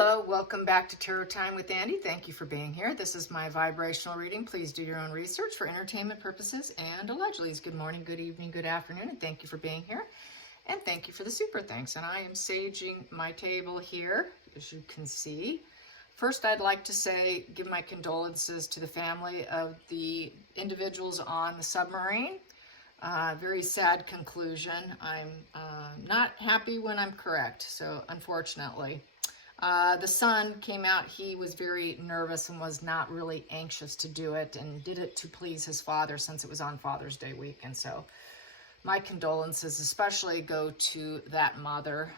Hello, welcome back to Tarot Time with Andy. Thank you for being here. This is my vibrational reading. Please do your own research for entertainment purposes and allegedly. Good morning, good evening, good afternoon, and thank you for being here. And thank you for the super thanks. And I am saging my table here, as you can see. First, I'd like to say, give my condolences to the family of the individuals on the submarine. Very sad conclusion. I'm not happy when I'm correct, so unfortunately. The son came out, he was very nervous and was not really anxious to do it and did it to please his father since it was on Father's Day week. And so my condolences especially go to that mother,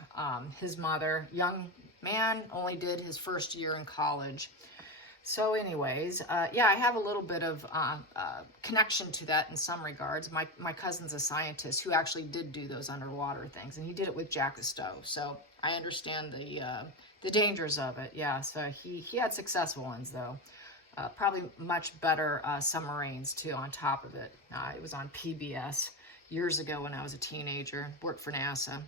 his mother, young man, only did his first year in college. So anyways, yeah, I have a little bit of connection to that in some regards. My cousin's a scientist who actually did do those underwater things, and he did it with Jack Cousteau. So I understand the dangers of it. Yeah, so he had successful ones though. Probably much better submarines too on top of it. It was on PBS years ago when I was a teenager, worked for NASA.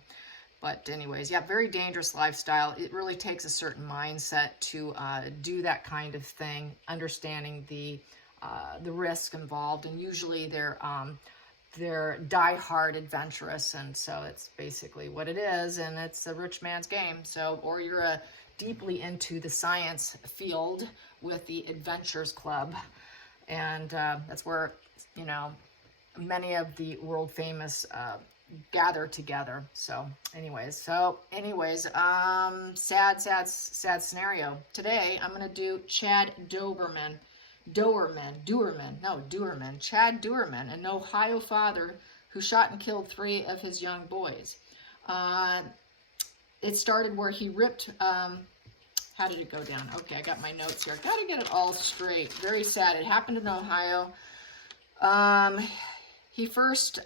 But anyways, yeah, very dangerous lifestyle. It really takes a certain mindset to do that kind of thing, understanding the risk involved. And usually they're die-hard adventurous, and so it's basically what it is, and it's a rich man's game. So, or you're deeply into the science field with the Adventures Club, and that's where, you know, many of the world famous gather together. So anyways, sad scenario. Today I'm going to do Chad Doberman, Chad Doerman, an Ohio father who shot and killed 3 of his young boys. It started where he ripped, how did it go down? Okay, I got my notes here. Got to get it all straight. Very sad. It happened in Ohio. He first,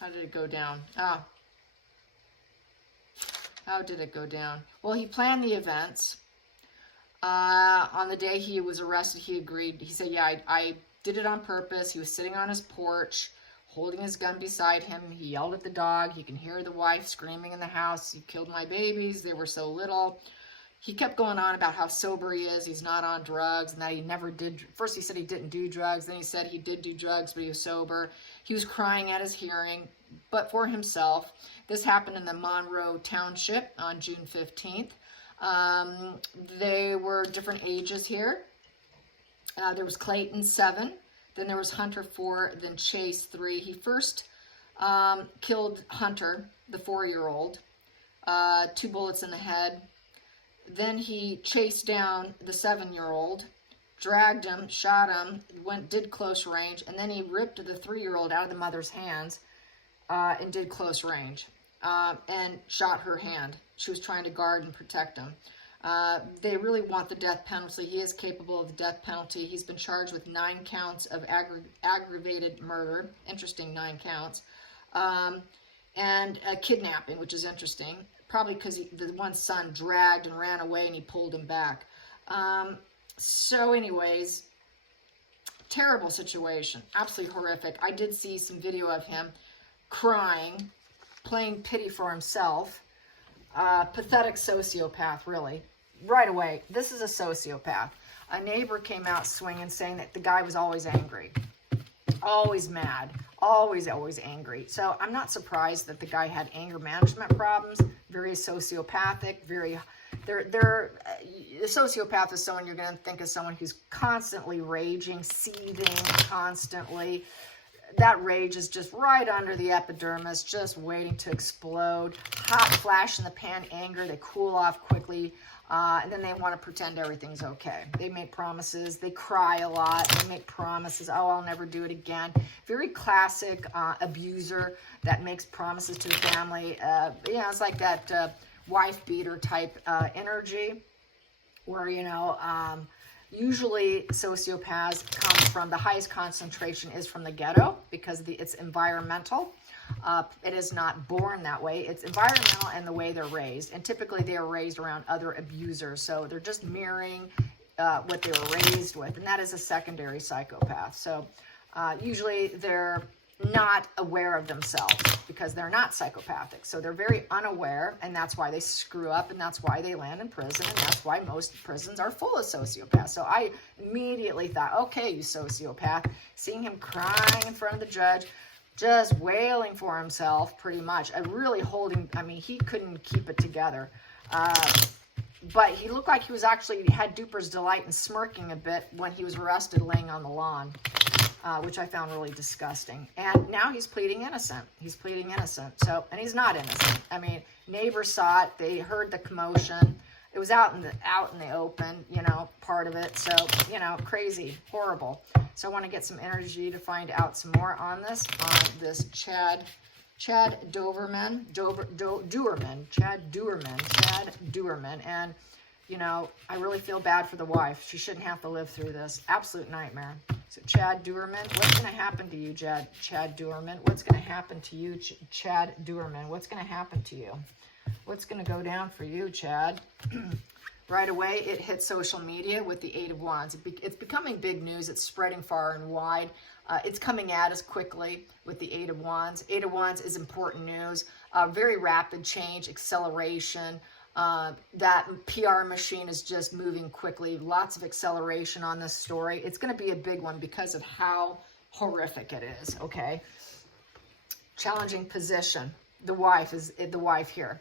how did it go down? Oh. How did it go down? Well, he planned the events. On the day he was arrested, he agreed. He said, yeah, I did it on purpose. He was sitting on his porch, holding his gun beside him. He yelled at the dog. You can hear the wife screaming in the house. He killed my babies. They were so little. He kept going on about how sober he is. He's not on drugs, and that he never did. First he said he didn't do drugs. Then he said he did do drugs, but he was sober. He was crying at his hearing, but for himself. This happened in the Monroe Township on June 15th. They were different ages here. There was Clayton, 7. Then there was Hunter, 4. Then Chase, 3. He first killed Hunter, the 4-year-old. 2 bullets in the head. Then he chased down the 7-year-old, dragged him, shot him, did close range, and then he ripped the 3-year-old out of the mother's hands and did close range and shot her hand. She was trying to guard and protect him. They really want the death penalty. He is capable of the death penalty. He's been charged with 9 counts of aggravated murder. Interesting, 9 counts. And kidnapping, which is interesting. Probably because the one son dragged and ran away and he pulled him back. So anyways, terrible situation. Absolutely horrific. I did see some video of him crying, playing pity for himself. Pathetic sociopath, really. Right away, this is a sociopath. A neighbor came out swinging, saying that the guy was always angry. Always mad. Always angry. So I'm not surprised that the guy had anger management problems. Very sociopathic. The sociopath is someone you're going to think of someone who's constantly raging, seething constantly. That rage is just right under the epidermis, just waiting to explode. Hot flash in the pan anger. They cool off quickly. And then they want to pretend everything's okay. They make promises. They cry a lot. They make promises. Oh, I'll never do it again. Very classic abuser that makes promises to the family. Yeah, it's like that wife beater type energy where, you know, usually sociopaths come from, the highest concentration is from the ghetto because it's environmental. It is not born that way. It's environmental and the way they're raised. And typically they are raised around other abusers. So they're just mirroring what they were raised with. And that is a secondary psychopath. So usually they're not aware of themselves because they're not psychopathic. So they're very unaware, and that's why they screw up, and that's why they land in prison, and that's why most prisons are full of sociopaths. So I immediately thought, okay, you sociopath. Seeing him crying in front of the judge, just wailing for himself pretty much. Really holding, I mean, he couldn't keep it together. But he looked like he was actually had Duper's delight and smirking a bit when he was arrested laying on the lawn. Which I found really disgusting. And now he's pleading innocent. He's pleading innocent. So, and he's not innocent. I mean, neighbors saw it. They heard the commotion. It was out in the open, you know, part of it. So, you know, crazy, horrible. So I want to get some energy to find out some more on this Chad Duerman. And, you know, I really feel bad for the wife. She shouldn't have to live through this. Absolute nightmare. So Chad Duerman, what's going to happen to you, Chad Duerman? What's going to happen to you, Chad Duerman? What's going to happen to you? What's going to go down for you, Chad? Right away, it hit social media with the Eight of Wands. It's becoming big news. It's spreading far and wide. It's coming at us quickly with the Eight of Wands. Eight of Wands is important news. Very rapid change, acceleration. That PR machine is just moving quickly. Lots of acceleration on this story. It's going to be a big one because of how horrific it is, okay? Challenging position. The wife here.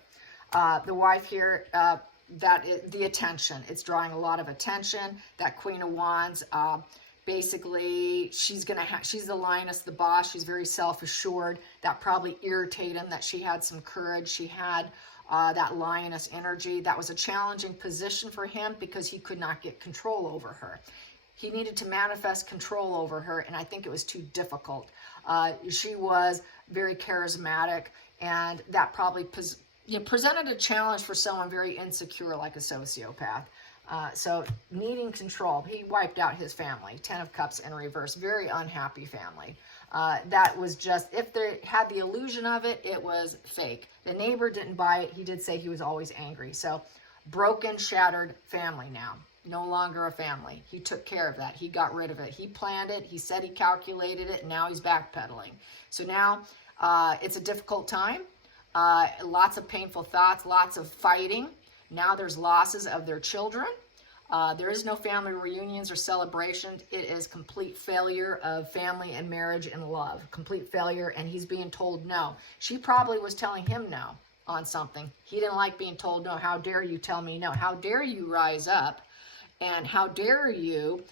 The wife here, the attention. It's drawing a lot of attention. That Queen of Wands, basically, she's the lioness, the boss. She's very self-assured. That probably irritated him that she had some courage. She had that lioness energy. That was a challenging position for him because he could not get control over her. He needed to manifest control over her, and I think it was too difficult. She was very charismatic, and that probably presented a challenge for someone very insecure like a sociopath. So needing control. He wiped out his family. 10 of Cups in reverse. Very unhappy family. That was just, if they had the illusion of it, it was fake. The neighbor didn't buy it. He did say he was always angry. So broken, shattered family now. No longer a family. He took care of that. He got rid of it. He planned it. He said he calculated it. And now he's backpedaling. So now it's a difficult time. Lots of painful thoughts. Lots of fighting. Now there's losses of their children. There is no family reunions or celebrations. It is complete failure of family and marriage and love. Complete failure, and he's being told no. She probably was telling him no on something. He didn't like being told no. How dare you tell me no? How dare you rise up? And how dare you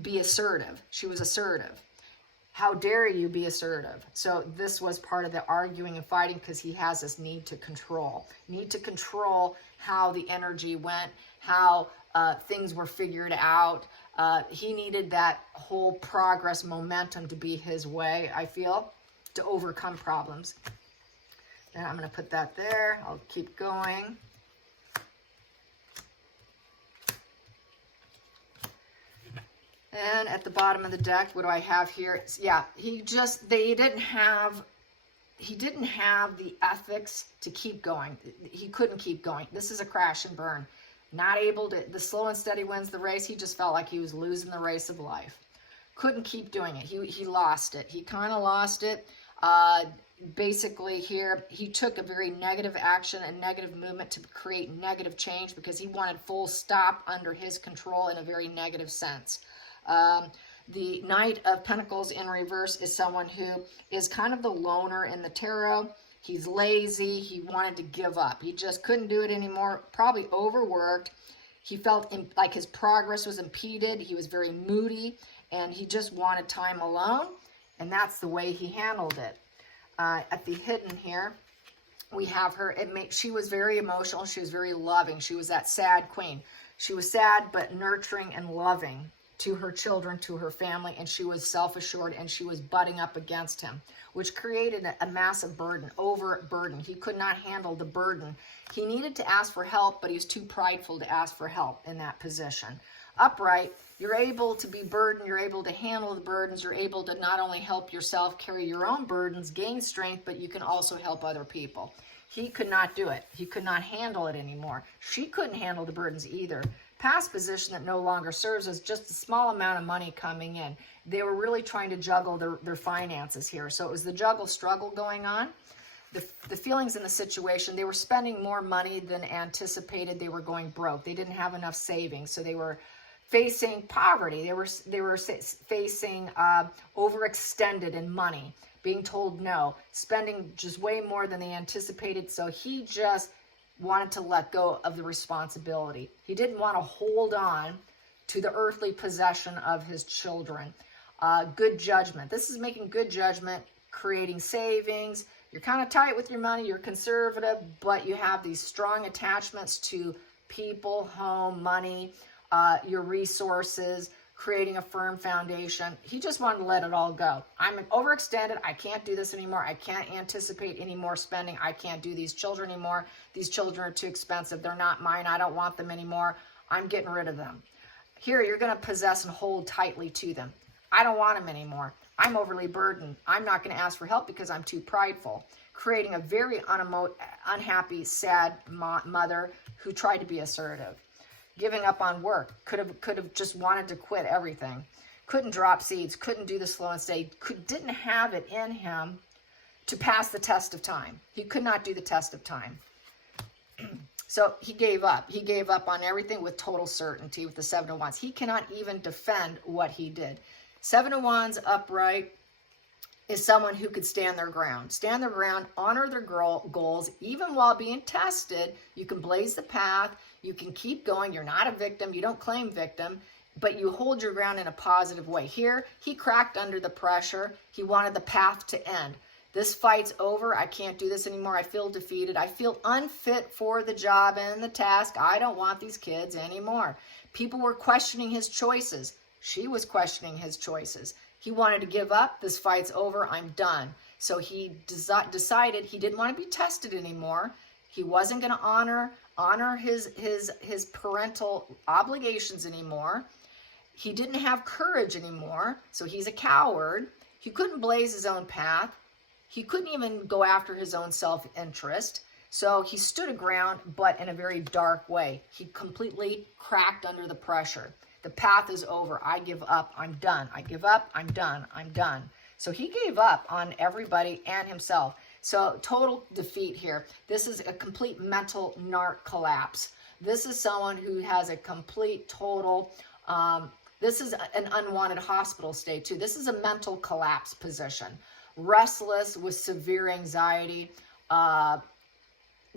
be assertive? She was assertive. How dare you be assertive? So this was part of the arguing and fighting because he has this need to control. Need to control how the energy went, how things were figured out. He needed that whole progress momentum to be his way, I feel, to overcome problems. And I'm going to put that there. I'll keep going. And at the bottom of the deck, what do I have here? Yeah, he didn't have the ethics to keep going. He couldn't keep going. This is a crash and burn. Not able to, the slow and steady wins the race. He just felt like he was losing the race of life. Couldn't keep doing it. He lost it. He kind of lost it. Basically here, he took a very negative action and negative movement to create negative change because he wanted full stop under his control in a very negative sense. The Knight of Pentacles in reverse is someone who is kind of the loner in the tarot. He's lazy. He wanted to give up. He just couldn't do it anymore. Probably overworked. He felt like his progress was impeded. He was very moody, and he just wanted time alone, and that's the way he handled it. At the hidden here, we have her. She was very emotional. She was very loving. She was that sad queen. She was sad but nurturing and loving to her children, to her family, and she was self-assured, and she was butting up against him, which created a massive burden, overburden. He could not handle the burden. He needed to ask for help, but he was too prideful to ask for help in that position. Upright, you're able to be burdened, you're able to handle the burdens, you're able to not only help yourself carry your own burdens, gain strength, but you can also help other people. He could not do it. He could not handle it anymore. She couldn't handle the burdens either. Past position that no longer serves as just a small amount of money coming in. They were really trying to juggle their finances here. So it was the juggle struggle going on. The feelings in the situation, they were spending more money than anticipated. They were going broke. They didn't have enough savings. So they were facing poverty. They were facing overextended in money, being told no, spending just way more than they anticipated. So he just wanted to let go of the responsibility. He didn't want to hold on to the earthly possession of his children. Good judgment. This is making good judgment, creating savings. You're kind of tight with your money. You're conservative, but you have these strong attachments to people, home, money, your resources, creating a firm foundation. He just wanted to let it all go. I'm overextended. I can't do this anymore. I can't anticipate any more spending. I can't do these children anymore. These children are too expensive. They're not mine. I don't want them anymore. I'm getting rid of them. Here, you're going to possess and hold tightly to them. I don't want them anymore. I'm overly burdened. I'm not going to ask for help because I'm too prideful. Creating a very unhappy, sad mother who tried to be assertive. Giving up on work. Could have just wanted to quit everything. Couldn't drop seeds. Couldn't do the slow and steady. Didn't have it in him to pass the test of time. He could not do the test of time. So he gave up. He gave up on everything with total certainty with the 7 of Wands. He cannot even defend what he did. 7 of Wands upright is someone who could stand their ground. Stand their ground, honor their goals, even while being tested. You can blaze the path. You can keep going. You're not a victim. You don't claim victim, but you hold your ground in a positive way. Here, he cracked under the pressure. He wanted the path to end. This fight's over. I can't do this anymore. I feel defeated. I feel unfit for the job and the task. I don't want these kids anymore. People were questioning his choices. She was questioning his choices. He wanted to give up. This fight's over. I'm done. So he decided he didn't want to be tested anymore. He wasn't going to honor his parental obligations anymore. He didn't have courage anymore. So he's a coward. He couldn't blaze his own path. He couldn't even go after his own self-interest. So he stood a ground, but in a very dark way. He completely cracked under the pressure. The path is over. I give up. I'm done. I give up. I'm done. I'm done. So he gave up on everybody and himself. So total defeat here. This is a complete mental narc collapse. This is someone who has a complete total, this is an unwanted hospital stay too. This is a mental collapse position. Restless with severe anxiety.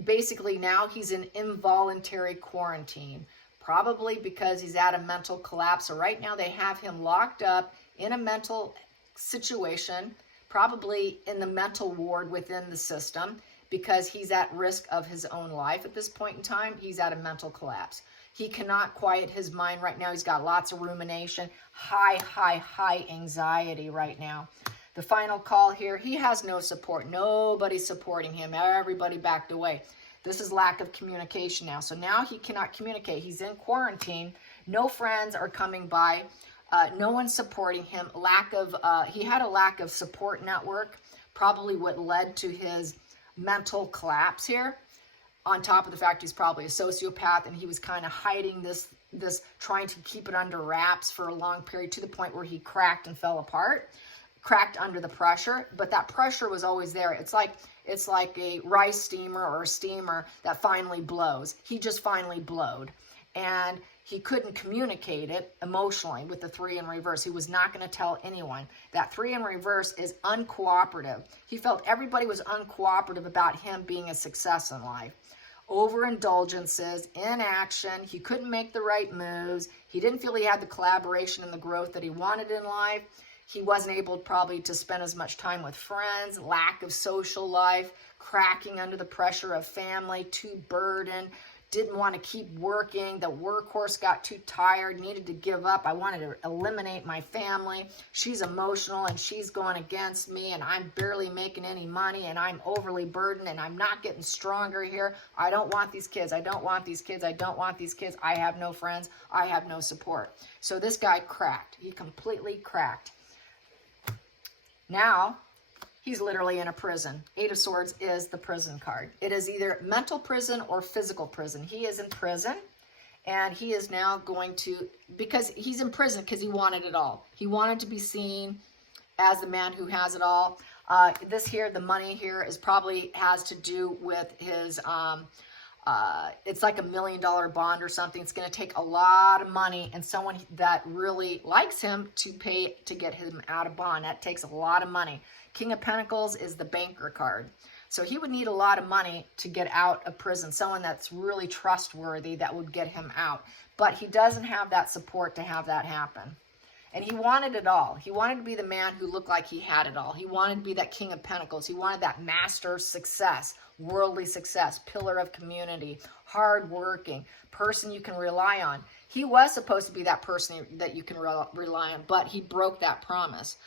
Basically now he's in involuntary quarantine. Probably because he's at a mental collapse. So right now they have him locked up in a mental situation, probably in the mental ward within the system, because he's at risk of his own life at this point in time. He's at a mental collapse. He cannot quiet his mind right now. He's got lots of rumination, high anxiety right now. The final call here, he has no support. Nobody's supporting him. Everybody backed away. This is lack of communication now. So now he cannot communicate. He's in quarantine. No friends are coming by. No one's supporting him. He had a lack of support network, probably what led to his mental collapse here. On top of the fact he's probably a sociopath, and he was kind of hiding this, trying to keep it under wraps for a long period, to the point where he cracked and fell apart. Cracked under the pressure, but that pressure was always there. It's like a rice steamer or a steamer that finally blows. He just finally blowed, and he couldn't communicate it emotionally with the 3 in reverse. He was not going to tell anyone. That 3 in reverse is uncooperative. He felt everybody was uncooperative about him being a success in life. Overindulgences, inaction. He couldn't make the right moves. He didn't feel he had the collaboration and the growth that he wanted in life. He wasn't able probably to spend as much time with friends, lack of social life, cracking under the pressure of family, too burdened, didn't want to keep working. The workhorse got too tired, needed to give up. I wanted to eliminate my family. She's emotional and she's going against me, and I'm barely making any money, and I'm overly burdened, and I'm not getting stronger here. I don't want these kids. I don't want these kids. I don't want these kids. I have no friends. I have no support. So this guy cracked. He completely cracked. Now, He's literally in a prison. Eight of Swords is the prison card. It is either mental prison or physical prison. He is in prison, and he is now going to, because he's in prison because he wanted it all. He wanted to be seen as the man who has it all. This here, the money here, is probably has to do with his, it's like $1 million bond or something. It's going to take a lot of money and someone that really likes him to pay to get him out of bond. That takes a lot of money. King of Pentacles is the banker card. So he would need a lot of money to get out of prison, someone that's really trustworthy that would get him out. But he doesn't have that support to have that happen. And he wanted it all. He wanted to be the man who looked like he had it all. He wanted to be that King of Pentacles. He wanted that master success, worldly success, pillar of community, hardworking, person you can rely on. He was supposed to be that person that you can rely on, but he broke that promise.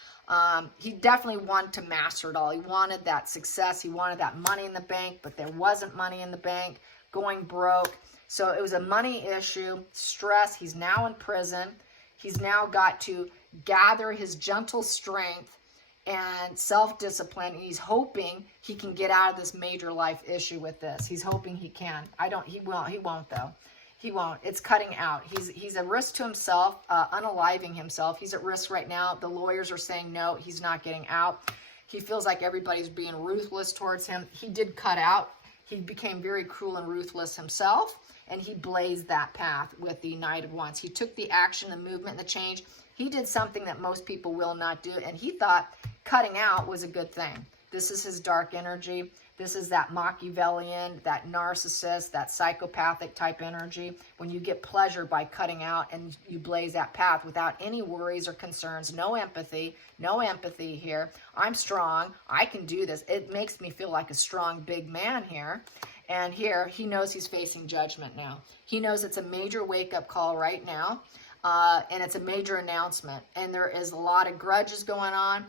He definitely wanted to master it all. He wanted that success. He wanted that money in the bank, but there wasn't money in the bank, going broke. So it was a money issue, stress. He's now in prison. He's now got to gather his gentle strength and self-discipline. And he's hoping he can get out of this major life issue with this. He's hoping he can. He won't though. He won't. It's cutting out. He's a risk to himself, unaliving himself. He's at risk right now. The lawyers are saying no, he's not getting out. He feels like everybody's being ruthless towards him. He did cut out. He became very cruel and ruthless himself, and he blazed that path with the Knight of Wands. He took the action, the movement, the change. He did something that most people will not do, and he thought cutting out was a good thing. This is his dark energy. This is that Machiavellian, that narcissist, that psychopathic type energy. When you get pleasure by cutting out and you blaze that path without any worries or concerns, no empathy here. I'm strong. I can do this. It makes me feel like a strong, big man here. And here, he knows he's facing judgment now. He knows it's a major wake-up call right now, and it's a major announcement. And there is a lot of grudges going on.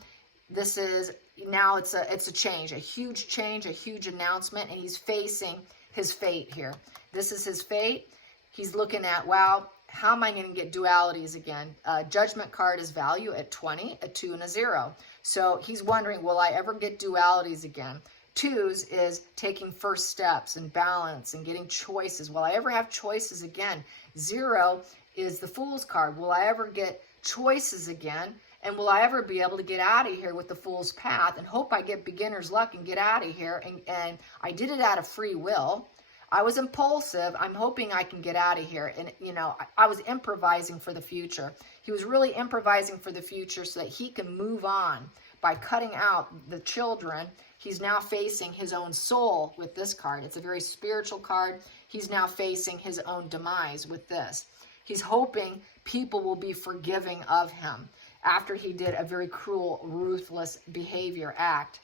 This is, now it's a change, a huge change, a huge announcement, and he's facing his fate here. This is his fate. He's looking at, wow, how am I going to get dualities again? Judgment card is value at 20, a 2 and a 0. So he's wondering, will I ever get dualities again? Twos is taking first steps and balance and getting choices. Will I ever have choices again? 0 is the Fool's card. Will I ever get choices again? And will I ever be able to get out of here with the Fool's path and hope I get beginner's luck and get out of here? And I did it out of free will. I was impulsive. I'm hoping I can get out of here. And, you know, I was improvising for the future. He was really improvising for the future so that he can move on by cutting out the children. He's now facing his own soul with this card. It's a very spiritual card. He's now facing his own demise with this. He's hoping people will be forgiving of him after he did a very cruel, ruthless behavior act.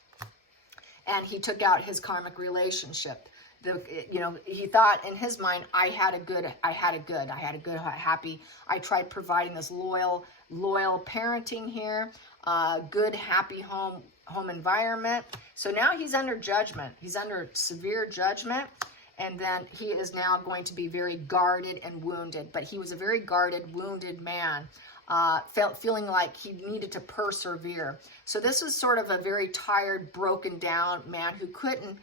And he took out his karmic relationship. He thought in his mind, I had a good, happy, I tried providing this loyal parenting here, good, happy home environment. So now he's under judgment. He's under severe judgment. And then he is now going to be very guarded and wounded. But he was a very guarded, wounded man, feeling like he needed to persevere. So this was sort of a very tired, broken down man who couldn't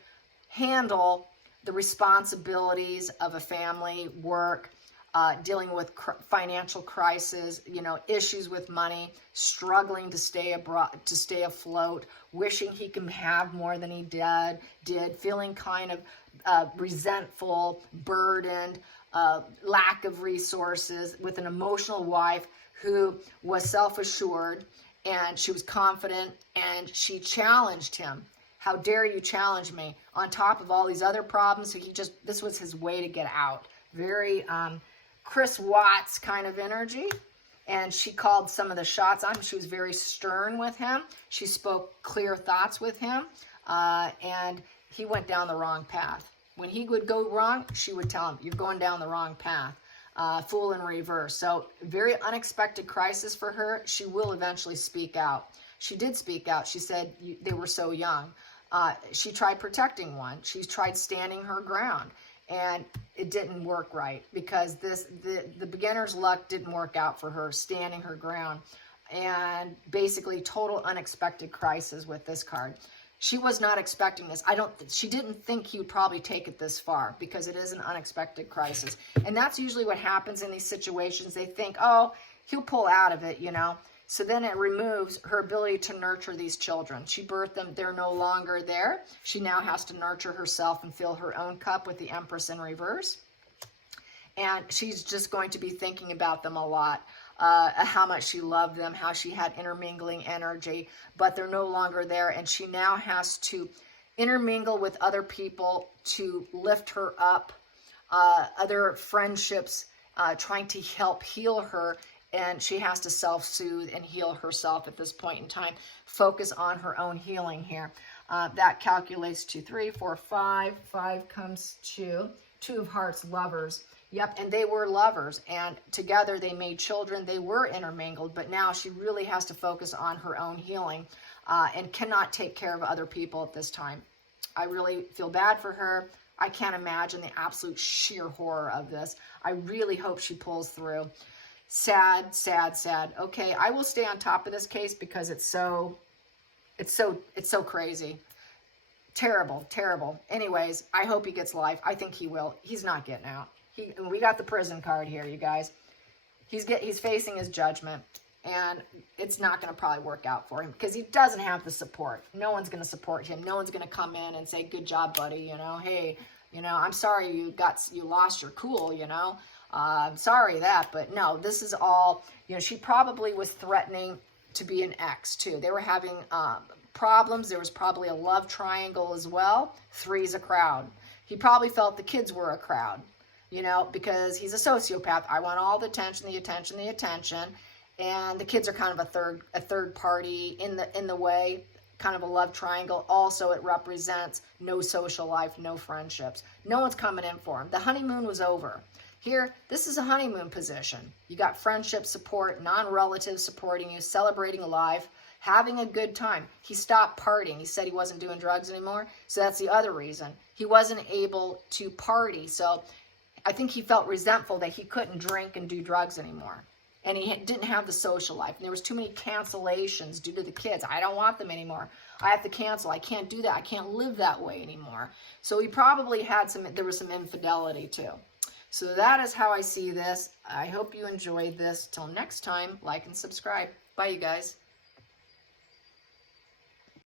handle the responsibilities of a family, work, dealing with financial crisis, issues with money, struggling to stay afloat, wishing he could have more than he did, feeling kind of resentful, burdened, lack of resources, with an emotional wife who was self-assured, and she was confident, and she challenged him. How dare you challenge me? On top of all these other problems, so this was his way to get out. Very Chris Watts kind of energy. And she called some of the shots on him. She was very stern with him. She spoke clear thoughts with him. And he went down the wrong path. When he would go wrong, she would tell him, you're going down the wrong path. Fool in reverse. So very unexpected crisis for her. She will eventually speak out. She did speak out. She said they were so young. She tried protecting one. She tried standing her ground. And it didn't work right because the beginner's luck didn't work out for her, standing her ground. and basically total unexpected crisis with this card. She was not expecting this. She didn't think he would probably take it this far, because it is an unexpected crisis. And that's usually what happens in these situations. They think, oh, he'll pull out of it, you know. So then it removes her ability to nurture these children. She birthed them. They're no longer there. She now has to nurture herself and fill her own cup with the Empress in reverse. And she's just going to be thinking about them a lot. How much she loved them, how she had intermingling energy, but they're no longer there, and she now has to intermingle with other people to lift her up, other friendships trying to help heal her, and she has to self-soothe and heal herself at this point in time. Focus on her own healing here. That calculates to 3, 4, 5. 5 comes to 2 of Hearts, lovers. Yep, and they were lovers, and together they made children. They were intermingled, but now she really has to focus on her own healing and cannot take care of other people at this time. I really feel bad for her. I can't imagine the absolute sheer horror of this. I really hope she pulls through. Sad, sad, sad. Okay, I will stay on top of this case because it's so crazy. Terrible, terrible. Anyways, I hope he gets life. I think he will. He's not getting out. We got the prison card here, you guys. He's facing his judgment, and it's not going to probably work out for him because he doesn't have the support. No one's going to support him. No one's going to come in and say, "Good job, buddy." You know, hey, you know, I'm sorry you lost your cool. You know, I'm sorry that, but no, this is all. You know, she probably was threatening to be an ex too. They were having problems. There was probably a love triangle as well. 3's a crowd. He probably felt the kids were a crowd. You know, because he's a sociopath. I want all the attention, the attention, the attention. And the kids are kind of a third party in the way, kind of a love triangle. Also, it represents no social life, no friendships. No one's coming in for him. The honeymoon was over. Here, this is a honeymoon position. You got friendship support, non-relatives supporting you, celebrating life, having a good time. He stopped partying. He said he wasn't doing drugs anymore. So that's the other reason. He wasn't able to party. So I think he felt resentful that he couldn't drink and do drugs anymore. And he didn't have the social life. And there was too many cancellations due to the kids. I don't want them anymore. I have to cancel. I can't do that. I can't live that way anymore. So he probably had there was some infidelity too. So that is how I see this. I hope you enjoyed this. Till next time, like and subscribe. Bye, you guys.